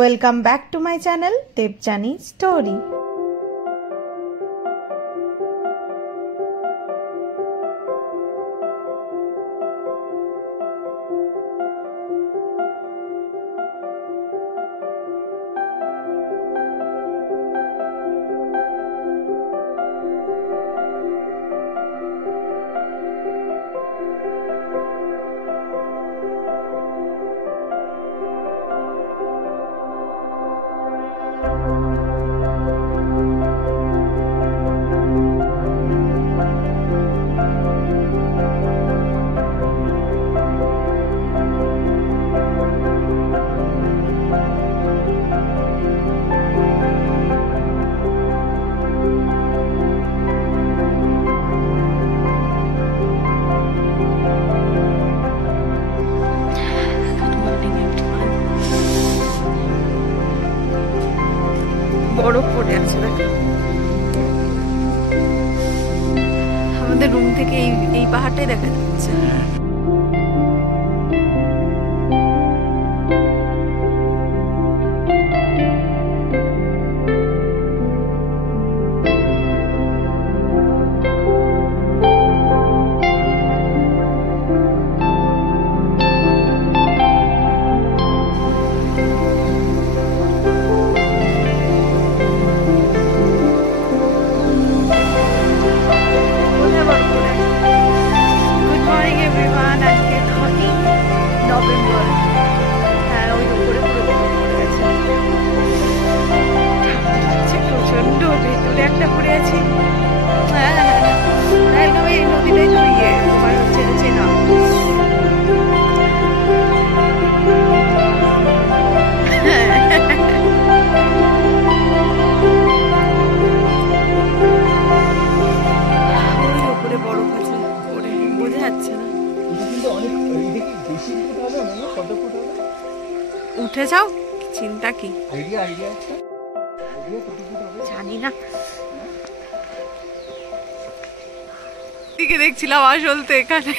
Welcome back to my channel Debjani Story. বরফ পড়ে আছে দেখো আমাদের রুম থেকে এই পাহাড়টাই দেখা যাচ্ছে। উঠে যাও, চিন্তা কি জানি না। দিকে দেখছিলাম আসল তো এখানে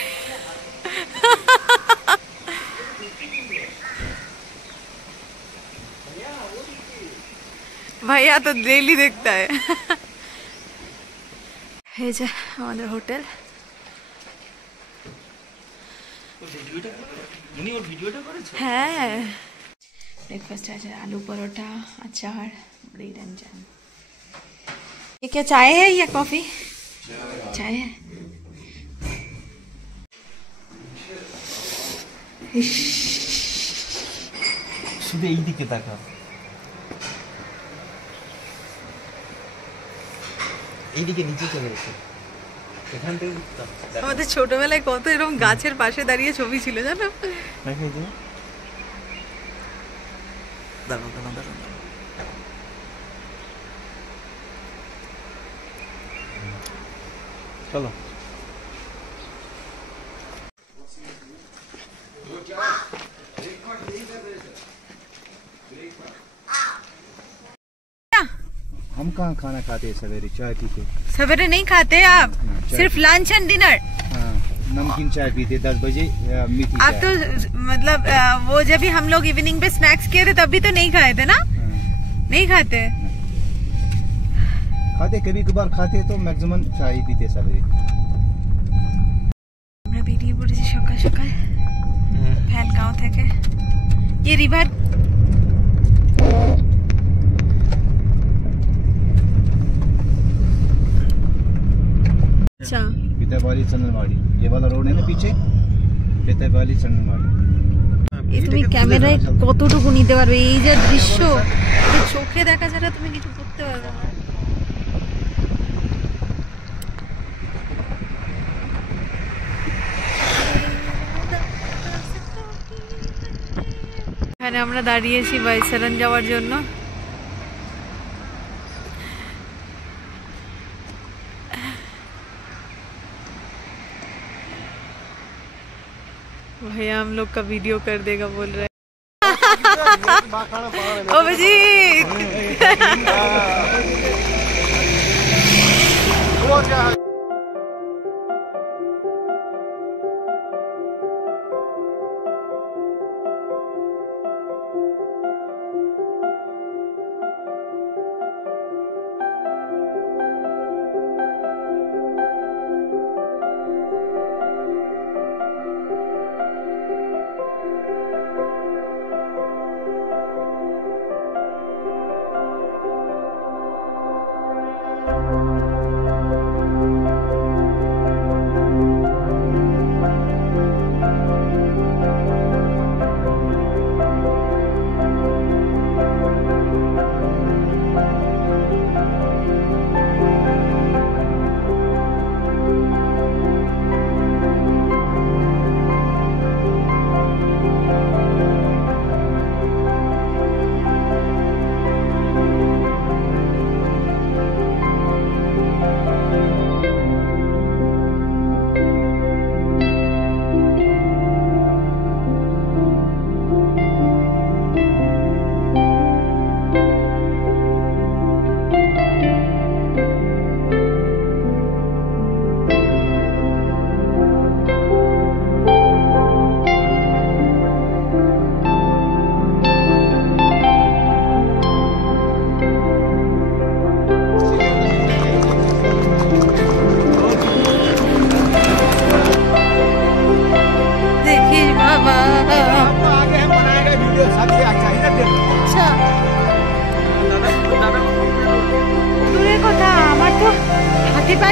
ভাইয়া তো ডেইলি দেখতে হয়। এই যে আমাদের হোটেল। হ্যাঁ, ब्रेकफास्ट आज आलू परोठा, अचार, बड़ी रंजन। ये क्या चाय है या कॉफी? चाय है। শুধু এই দিকে তাকাও, এইদিকে নিচে চলে গেছে। এখান থেকে আমাদের ছোটবেলায় কত এরকম গাছের পাশে দাঁড়িয়ে ছবি ছিল জানো। দেখো যে দাঁড়াও দাঁড়াও দাঁড়াও, চলো। हम कहाँ खाना खाते हैं सवेरे, चाय पीते। सवेरे नहीं खाते आप, सिर्फ लंच एंड डिनर। नमकीन चाय पीते 10 बजे, मीठी आप तो मतलब वो जब भी हम लोग इवनिंग पे स्नैक्स किए थे तभी तो नहीं खाए थे ना। नहीं खाते, खाते कभी कभार खाते, तो मैक्सिमम चाय पीते सवेरे। আমরা বেরিয়ে পড়েছি সকাল সকাল ফেলগাঁও থেকে। ये रिवर अच्छा पितावाली चंदनवाड़ी, ये वाला रोड है ना पीछे, पितावाली चंदनवाड़ी। এই তুমি ক্যামেরায় কতটুকু নিতে পারবে, এই যে দৃশ্য চোখে দেখা ছাড়া তুমি কিছু করতে পারবে না। এখানে আমরা দাঁড়িয়েছি বাইসারান যাওয়ার জন্য। भैया हम लोग का वीडियो कर देगा बोल रहे हैं। अभिजीत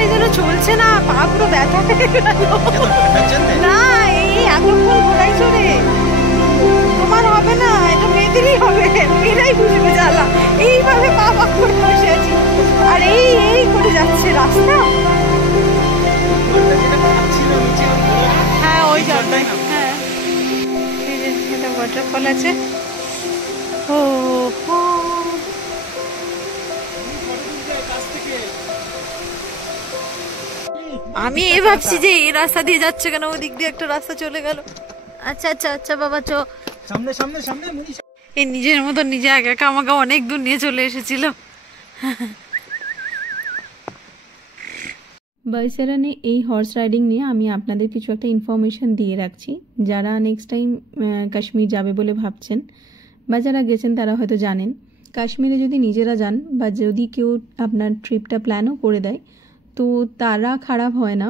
ঘোড়ায় যেন চলছে না, পা পুরো ব্যথা হয়ে গেল। না এই এতক্ষণ ঘোড়ায় চড়ে তোমার হবে না, এটা মেয়েদেরই হবে, মেয়েরাই বুঝবে জ্বালা। এইভাবে পা পা করে বসে আছি আর এই এই করে যাচ্ছে রাস্তা। হ্যাঁ ওই জন্যই, হ্যাঁ এই যে এটা ওয়াটারফল আছে। ও আমি এই ভাবছি যে এই রাস্তা দিয়ে যাচ্ছে কেন, ওদিক দিয়ে একটা রাস্তা চলে গেল। আচ্ছা আচ্ছা আচ্ছা বাবা চো সামনে সামনে সামনে। এই নিজের মতন নিজে একা একা আমাকে অনেক দূর নিয়ে চলে এসেছিল। বাইসেরানে এই হর্স রাইডিং নিয়ে আমি আপনাদের কিছু একটা ইনফরমেশন দিয়ে রাখছি। যারা নেক্সট টাইম কাশ্মীর যাবে বলে ভাবছেন বা যারা গেছেন তারা হয়তো জানেন, কাশ্মীরে যদি নিজেরা যান বা যদি কেউ আপনার ট্রিপটা প্ল্যানও করে দেয় তো তারা খারাপ হয় না।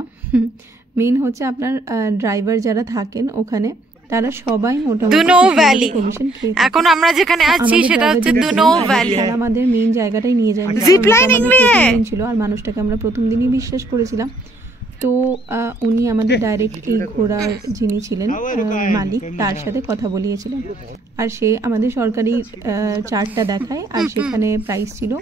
মেইন হচ্ছে আপনার ড্রাইভার যারা থাকেন ওখানে তারা সবাই মোটামুটি দুনো ভ্যালি, এখন আমরা যেখানে আছি সেটা হচ্ছে দুনো ভ্যালি। আমাদের মেইন জায়গাটাই নিয়ে যায়, জিপ লাইনিং ছিল। আর মানুষটাকে আমরা প্রথম দিনই বিশ্বাস করেছিলাম, তো উনি আমাদের ডাইরেক্ট এই ঘোড়ার যিনি ছিলেন মালিক তার সাথে কথা বলিয়েছিলেন। আর সে আমাদের সরকারি চার্টটা দেখায় আর সেখানে প্রাইস ছিল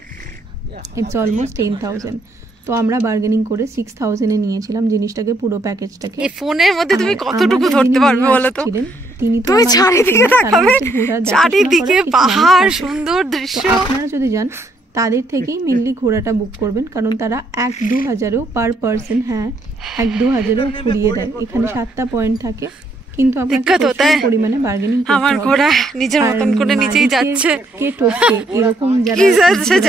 ইটস অলমোস্ট 10,000। তো আমরা বার্গেনিং করে 6,000 এ নিয়েছিলাম জিনিসটাকে, পুরো প্যাকেজটাকে। এই ফোনের মধ্যে তুমি কতটুকু ধরতে পারবে বলো তো? তিনি তো তুমি চারিদিকে দেখাবে, চারিদিকে পাহাড়, সুন্দর দৃশ্য। আপনারা যদি যান তাদের থেকেই মেনলি ঘোড়াটা বুক করবেন, কারণ তারা 1-2 হাজারেও পার পার্সন, হ্যাঁ 1-2 হাজারেও ঘুরিয়ে দেয়। এখানে 7টা পয়েন্ট থাকে, কিন্তু আপনার পরিমাণে বার্গেনিং করতে হবে। আমার ঘোড়া নিজের মতন করে নিচেই যাচ্ছে, কে টোকে এরকম যারা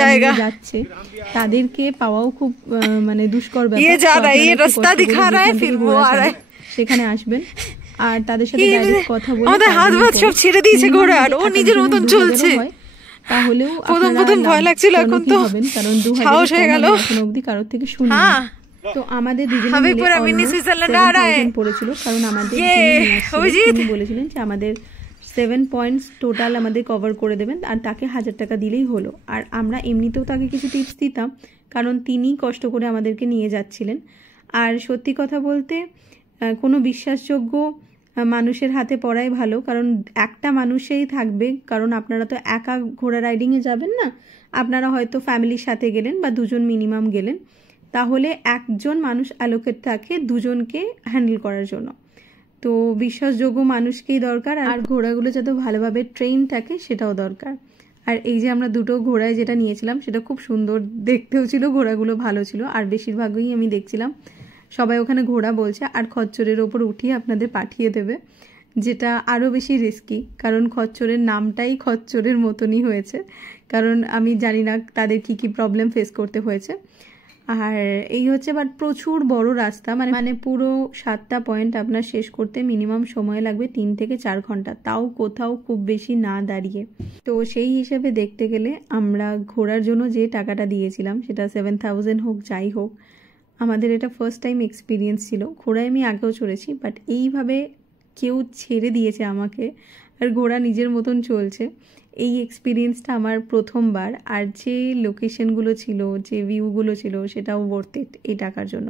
জায়গা যাচ্ছে তাদেরকে পাওয়াও খুব মানে দুষ্কর ব্যাপার। ये जा रहा है, ये रास्ता दिखा रहा है, फिर वो आ रहा है। সেখানে আসবেন আর তাদের সাথে ডাইরেক্ট কথা বলে আমাদের হাত ভাত সব ছেড়ে দিয়েছে ঘোড়া, আর ও নিজের মতন চলছে। তাহলেও প্রথম ভয় লাগছিল, এখন তো কারণ 2000 সাহস হয়ে গেল। এখন অবধি কারোর থেকে শুনি। তো আমাদের দুজনে আমি মিলে পুরো মিনি সুইজারল্যান্ড आ रहा है পড়েছিল, কারণ আমাদের তিনি বলেছিলেন যে আমাদের 7 পয়েন্টস টোটাল আমাদের কভার করে দেবেন আর তাকে 1000 টাকা দিলেই হলো। আর আমরা এমনিতেও তাকে কিছু টিপস দিতাম, কারণ তিনি কষ্ট করে আমাদেরকে নিয়ে যাচ্ছিলেন। আর সত্যি কথা বলতে কোনো বিশ্বাসযোগ্য মানুষের হাতে পড়াই ভালো, কারণ একটা মানুষেই থাকবে। কারণ আপনারা তো একা ঘোড়া রাইডিংয়ে যাবেন না, আপনারা হয়তো ফ্যামিলির সাথে গেলেন বা দুজন মিনিমাম গেলেন, তাহলে একজন মানুষ অ্যালোকেট থাকে দুজনকে হ্যান্ডেল করার জন্য। তো বিশ্বাসযোগ্য মানুষকেই দরকার, আর ঘোড়াগুলো যাতে ভালোভাবে ট্রেন থাকে সেটাও দরকার। আর এই যে আমরা দুটো ঘোড়ায় যেটা নিয়েছিলাম সেটা খুব সুন্দর দেখতেও ছিল, ঘোড়াগুলো ভালো ছিল। আর বেশিরভাগই আমি দেখছিলাম সবাই ওখানে ঘোড়া বলছে, আর খচ্চরের ওপর উঠিয়ে আপনাদের পাঠিয়ে দেবে, যেটা আরও বেশি রিস্কি, কারণ খচ্চরের নামটাই খচ্চরের মতনই হয়েছে। কারণ আমি জানি না তাদের কি কি প্রবলেম ফেস করতে হয়েছে। আর এই হচ্ছে, বাট প্রচুর বড় রাস্তা, মানে পুরো 7টা পয়েন্ট আপনার শেষ করতে মিনিমাম সময় লাগবে 3 থেকে 4 ঘন্টা, তাও কোথাও খুব বেশি না দাঁড়িয়ে। তো সেই হিসেবে দেখতে গেলে আমরা ঘোরার জন্য যে টাকাটা দিয়েছিলাম সেটা 7,000 হোক যাই হোক, আমাদের এটা ফার্স্ট টাইম এক্সপিরিয়েন্স ছিল। ঘোড়ায় আমি আগেও চড়েছি, বাট এইভাবে কেউ ছেড়ে দিয়েছে আমাকে আর ঘোড়া নিজের মতন চলছে, এই এক্সপিরিয়েন্সটা আমার প্রথমবার। আর যে লোকেশনগুলো ছিল, যে ভিউগুলো ছিল, সেটাও ওয়ার্থ ইট এই টাকার জন্য।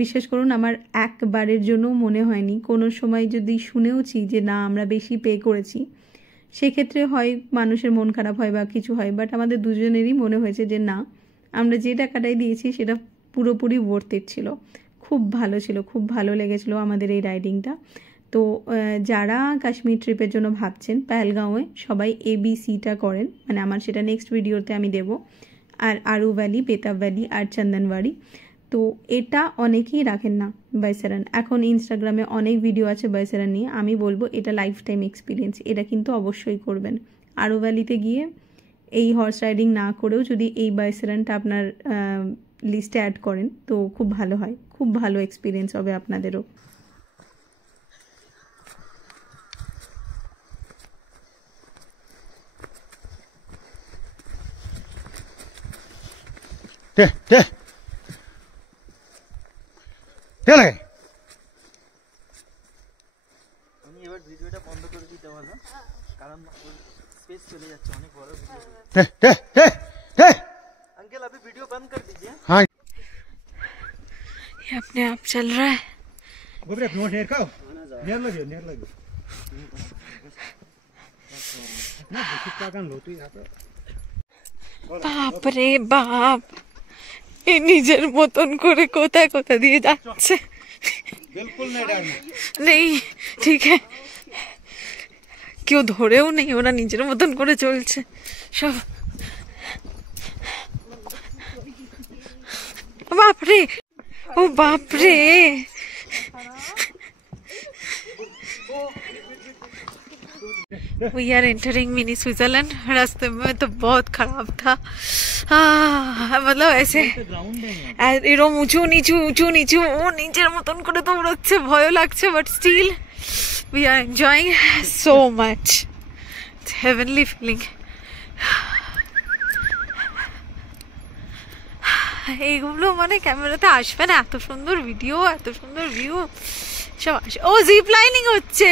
বিশ্বাস করুন আমার একবারের জন্য মনে হয়নি। কোনো সময় যদি শুনেওছি যে না আমরা বেশি পে করেছি, সেক্ষেত্রে হয় মানুষের মন খারাপ হয় বা কিছু হয়, বাট আমাদের দুজনেরই মনে হয়েছে যে না, আমরা যে টাকাটাই দিয়েছি সেটা পুরোপুরি ওয়ার্থ ইট ছিল। খুব ভালো ছিল, খুব ভালো লেগেছিলো আমাদের এই রাইডিংটা। তো যারা কাশ্মীর ট্রিপের জন্য ভাবছেন পেহেলগাঁওয়ে, সবাই ABCটা করেন, মানে আমার সেটা নেক্সট ভিডিওতে আমি দেব। আর আরু ভ্যালি, বেতাব ভ্যালি আর চন্দনবাড়ি, তো এটা অনেকেই রাখেন না বাইসেরান। এখন ইনস্টাগ্রামে অনেক ভিডিও আছে বাইসেরান নিয়ে, আমি বলবো এটা লাইফ টাইম এক্সপিরিয়েন্স, এটা কিন্তু অবশ্যই করবেন। আরু ভ্যালিতে গিয়ে এই হর্স রাইডিং না করেও যদি এই বাইসেরানটা আপনার লিস্টে অ্যাড করেন তো খুব ভালো হয়, খুব ভালো এক্সপিরিয়েন্স হবে আপনাদেরও। আমি এবার ভিডিওটা বন্ধ করে দিতে বলো, কারণ স্পেস চলে যাচ্ছে অনেক বড় ভিডিও। अंकल अभी वीडियो बंद कर दीजिए। हाँ अपने आप चल रहा है। बाप रे बाप, এই নিজের মতন করে কোথায় কোথা দিয়ে যাচ্ছে। নেই ঠিক है, কেউ ধরেও নেই, ওরা নিজের মতন করে চলছে সব। বাপরে, ও বাপরে, We are entering mini Switzerland। रास्ते में तो बहुत खराब था, मतलब ऐसे এরকম উঁচু নিচু উঁচু নিচু, ও নিজের মতন করে তো উড়ছে, ভয় লাগছে, but still we are enjoying so much, it's heavenly feeling। এইগুলো মানে ক্যামেরাতে আসবে না, এত সুন্দর ভিডিও, এত সুন্দর ভিউ সব আসে। ও জিপ লাইনিং হচ্ছে,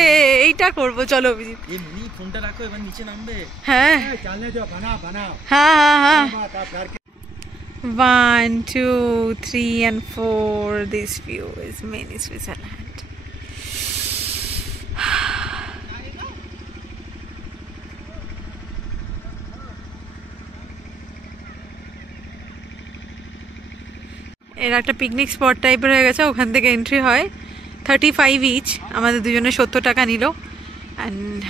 এইটা করবো, চলো অভিজিৎ। এই ফোনটা রাখো, এবার নিচে নামবে। হ্যাঁ হ্যাঁ হ্যাঁ, 1 2 3 and 4, this view is mini Switzerland। এর একটা পিকনিক স্পট টাইপের হয়ে গেছে, ওখান থেকে এন্ট্রি হয় 35 ইচ, আমাদের দুজনে 70 টাকা নিল। অ্যান্ড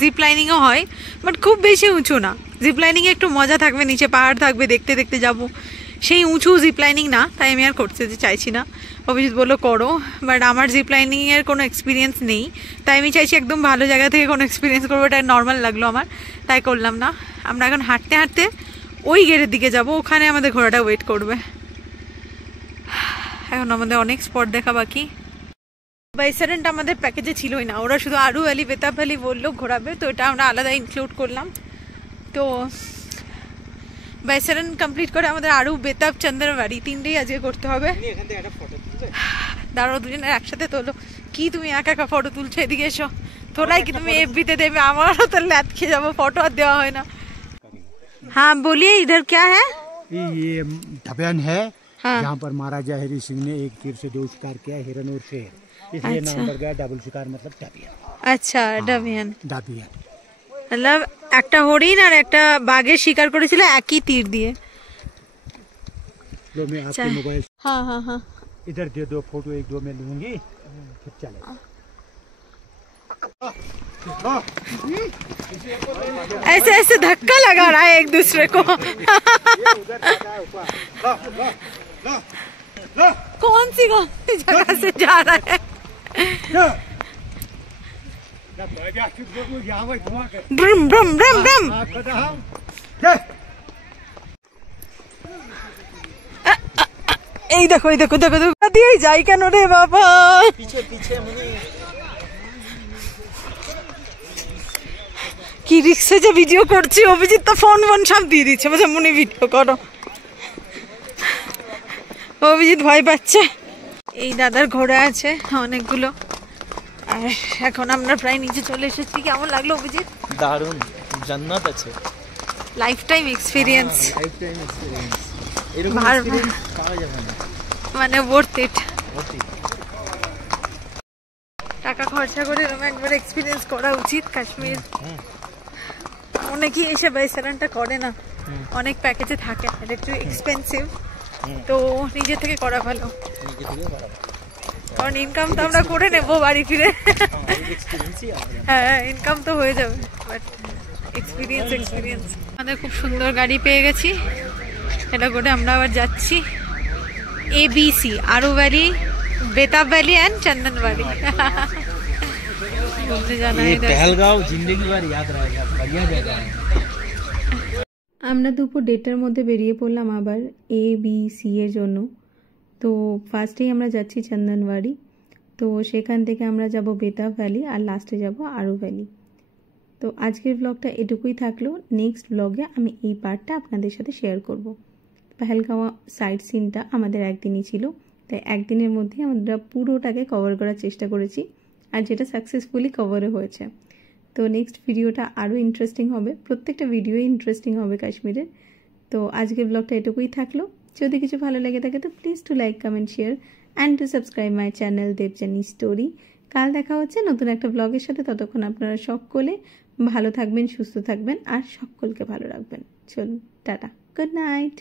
জিপ লাইনিংও হয়, বাট খুব বেশি উঁচু না। জিপ লাইনিংয়ে একটু মজা থাকবে, নিচে পাহাড় থাকবে, দেখতে দেখতে যাব, সেই উঁচু জিপ লাইনিং না, তাই আমি আর করতে চাইছি না। অভিজিৎ বললো করো, বাট আমার জিপ লাইনিংয়ের কোনো এক্সপিরিয়েন্স নেই, তাই আমি চাইছি একদম ভালো জায়গা থেকে কোনো এক্সপিরিয়েন্স করবো, এটা নর্মাল লাগলো আমার, তাই করলাম না। আমরা এখন হাঁটতে হাঁটতে ওই গেটের দিকে যাব, ওখানে আমাদের ঘোড়াটা ওয়েট করবে। এখন আমাদের অনেক স্পট দেখা বাকি। বাইসারেন্ট আমাদের প্যাকেজে ছিলই না, ওরা শুধু আরু ভ্যালি বেতাব ভ্যালি বললো ঘোরাবে, তো এটা আমরা আলাদা ইনক্লুড করলাম। তো বাইসারেন্ট কমপ্লিট করে আমাদের আরু বেতাব চন্দ্রবাড়ি তিনটেই আজকে করতে হবে। দাঁড়াও, দুজনের একসাথে তোলো। কি তুমি একা একা ফটো তুলছো? এদিকে এসো, তোলাই কি তুমি এফবিতে দেবে? আমারও তো ল্যাদ খেয়ে যাবো, ফটো আর দেওয়া হয় না। হ্যাঁ বলিए, इधर क्या है? ये ढबियान है, जहाँ पर महाराजा हरि सिंह ने एक तीर से 2 शिकार किया, हिरन और शेर, इसलिए नाम पड़ गया डबल शिकार, मतलब ढबियान। আচ্ছা, ডাবিয়ান ढबियान मतलब একটা হরিণ আর একটা বাঘের শিকার করেছিল একই তীর দিয়ে। लो मैं आपके मोबाइल हाँ हाँ हाँ, इधर दे दो फोटो, 1-2 में लूंगी, फिर चले। ऐसे ऐसे धक्का लगा रहा है एक दूसरे को। कौन सी जगह से जा रहा है? ब्रम ब्रम ब्रम ब्रम। এই দেখো এই দেখো দেখো, দিয়ে যাই কেন রে বাবা? পিছে পিছে মনি কি রিক্সে যে ভিডিও করছি, অভিজিৎ তো ফোন সব দিয়ে দিচ্ছে, বলছে মনে ভিডিও করো। অভিজিৎ ভয় পাচ্ছে। এই দাদার ঘোড়া আছে অনেকগুলো, আর এখন আমরা প্রায় নিচে চলে এসেছি। কেমন লাগলো অভিজিৎ? দারুণ, জান্নাত আছে, life time experience, life time experience, এরকম ভালো। এক্সপেরিয়েন্স পাওয়া যাবে না, মানে ওয়ার্থ ইট। সত্যি। টাকা খরচা করে এরকম একবার এক্সপিরিয়েন্স করা উচিত কাশ্মীর। অনেকেই এসে বাইসারানটা করে না, অনেক প্যাকেজে থাকে, এটা একটু এক্সপেন্সিভ, তো নিজে থেকে করা ভালো, কারণ ইনকাম তো আমরা করে নেবো বাড়ি ফিরে। হ্যাঁ, ইনকাম তো হয়ে যাবে, বাট এক্সপিরিয়েন্স এক্সপিরিয়েন্স। আমাদের খুব সুন্দর গাড়ি পেয়ে গেছি, এটা করে আমরা আবার যাচ্ছি ABC, Aru valley, Betaab valley and Chandanbari ঘুরতে জানা। पहलगांव जिंदगी भर याद रहेगा, बढ़िया जगह है। আমরা দুপুর 1:30টার মধ্যে বেরিয়ে পড়লাম আবার ABC এর জন্য। তো ফার্স্টেই আমরা যাচ্ছি চন্দনবাড়ি, তো সেখান থেকে আমরা যাব বেতাব ভ্যালি, আর লাস্টে যাব আরু ভ্যালি। তো আজকের ব্লগটা এটুকুই থাকলো। নেক্সট ব্লগে আমি এই পার্টটা আপনাদের সাথে শেয়ার করব। পহেলগাঁও সাইট সিনটা আমাদের একদিনই ছিল, তাই একদিনের মধ্যে আমরা পুরোটাকে কভার করার চেষ্টা করেছি, আর যেটা সাকসেসফুলি কভারও হয়েছে। তো নেক্সট ভিডিওটা আরও ইন্টারেস্টিং হবে, প্রত্যেকটা ভিডিওই ইন্টারেস্টিং হবে কাশ্মীরের। তো আজকের ব্লগটা এটুকুই থাকলো। যদি কিছু ভালো লেগে থাকে তো please to like, comment, share and to subscribe my channel Debjani story. কাল দেখা হচ্ছে নতুন একটা ব্লগের সাথে। ততক্ষণ আপনারা সকলে ভালো থাকবেন, সুস্থ থাকবেন আর সকলকে ভালো রাখবেন। চলুন, টাটা, গুড নাইট।